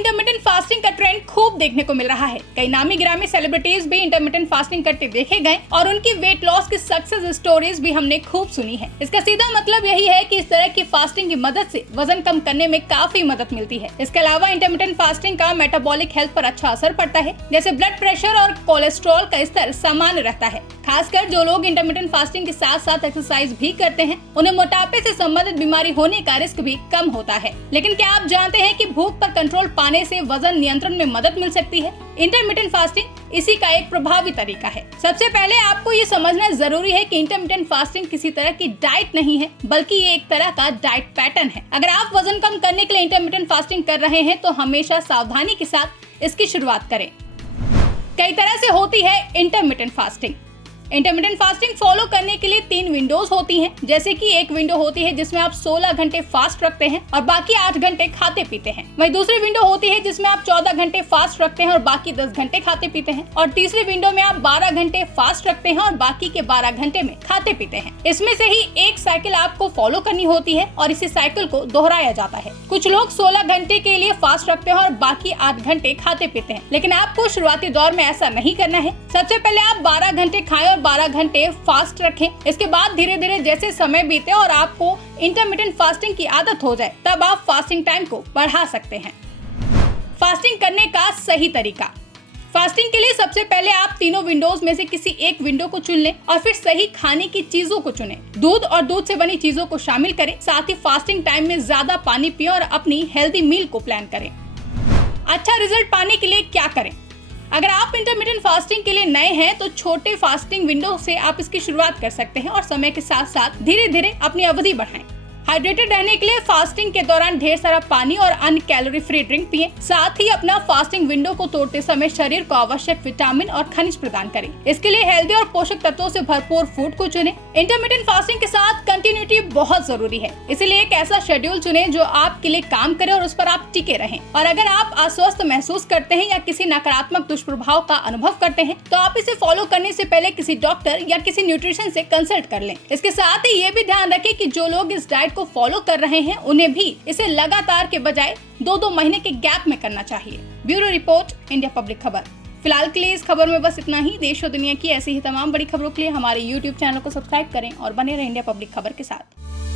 Intermittent fasting का trend खूब देखने को मिल रहा है। कई नामी गिरामी सेलिब्रिटीज भी इंटरमिटेंट फास्टिंग करते देखे गए और उनकी वेट लॉस की सक्सेस स्टोरीज भी हमने खूब सुनी है। इसका सीधा मतलब यही है कि इस तरह की फास्टिंग की मदद से वजन कम करने में काफी मदद मिलती है। इसके अलावा इंटरमिटेंट फास्टिंग का मेटाबॉलिक हेल्थ पर अच्छा असर पड़ता है, जैसे ब्लड प्रेशर और कोलेस्ट्रॉल का स्तर सामान्य रहता है। खासकर जो लोग इंटरमिटेंट फास्टिंग के साथ साथ एक्सरसाइज भी करते हैं, उन्हें मोटापे से संबंधित बीमारी होने का रिस्क भी कम होता है। लेकिन क्या आप जानते हैं कि भूख पर कंट्रोल पाने से वजन नियंत्रण में मदद मिल सकती है? इंटरमिटेंट फास्टिंग इसी का एक प्रभावी तरीका है। सबसे पहले आपको ये समझना जरूरी है कि इंटरमिटेंट फास्टिंग किसी तरह की डाइट नहीं है, बल्कि ये एक तरह का डाइट पैटर्न है। अगर आप वजन कम करने के लिए इंटरमिटेंट फास्टिंग कर रहे हैं तो हमेशा सावधानी के साथ इसकी शुरुआत करें। कई तरह से होती है intermittent fasting. Intermittent fasting follow करने के लिए 3 विंडोज होती हैं, जैसे कि एक विंडो होती है जिसमें आप 16 घंटे फास्ट रखते हैं और बाकी 8 घंटे खाते पीते हैं। वहीं दूसरी विंडो होती है जिसमें आप 14 घंटे फास्ट रखते हैं और बाकी 10 घंटे खाते पीते हैं। और तीसरी विंडो में आप 12 घंटे फास्ट रखते हैं और बाकी के 12 घंटे में खाते पीते हैं। इसमें से ही एक साइकिल आपको फॉलो करनी होती है और इसी साइकिल को दोहराया जाता है। कुछ लोग 16 घंटे के लिए फास्ट रखते हैं और बाकी 8 घंटे खाते पीते हैं, लेकिन आपको शुरुआती दौर में ऐसा नहीं करना है। सबसे पहले आप 12 घंटे खाएं और 12 घंटे फास्ट रखें। इसके बाद धीरे धीरे जैसे समय बीते और आपको इंटरमिटेंट फास्टिंग की आदत हो जाए, तब आप फास्टिंग टाइम को बढ़ा सकते हैं। फास्टिंग करने का सही तरीका। फास्टिंग के लिए सबसे पहले आप तीनों विंडोज में से किसी एक विंडो को चुन लें और फिर सही खाने की चीजों को चुनें। दूध और दूध से बनी चीजों को शामिल करें। साथ ही फास्टिंग टाइम में ज्यादा पानी पिएं और अपनी हेल्दी मील को प्लान करें। अच्छा रिजल्ट पाने के लिए क्या करें? अगर आप इंटरमिटेंट फास्टिंग के लिए नए हैं तो छोटे फास्टिंग विंडो से आप इसकी शुरुआत कर सकते हैं और समय के साथ साथ धीरे धीरे अपनी अवधि बढ़ाएं। हाइड्रेटेड रहने के लिए फास्टिंग के दौरान ढेर सारा पानी और अन्य कैलोरी फ्री ड्रिंक पिएं। साथ ही अपना फास्टिंग विंडो को तोड़ते समय शरीर को आवश्यक विटामिन और खनिज प्रदान करें। इसके लिए हेल्दी और पोषक तत्वों से भरपूर फूड को चुनें। इंटरमिटेंट फास्टिंग के साथ कंटिन्यूटी बहुत जरूरी है, इसलिए एक ऐसा शेड्यूल चुनें जो आपके लिए काम करे और उस पर आप टिके रहें। और अगर आप अस्वस्थ महसूस करते हैं या किसी नकारात्मक दुष्प्रभाव का अनुभव करते हैं तो आप इसे फॉलो करने से पहले किसी डॉक्टर या किसी न्यूट्रिशन से कंसल्ट कर लें। इसके साथ ही ये भी ध्यान रखें कि जो लोग इस डाइट को फॉलो कर रहे हैं उन्हें भी इसे लगातार के बजाय 2-2 महीने के गैप में करना चाहिए। ब्यूरो रिपोर्ट, इंडिया पब्लिक खबर। फिलहाल के लिए इस खबर में बस इतना ही। देश और दुनिया की ऐसी ही तमाम बड़ी खबरों के लिए हमारे YouTube चैनल को सब्सक्राइब करें और बने रहें इंडिया पब्लिक खबर के साथ।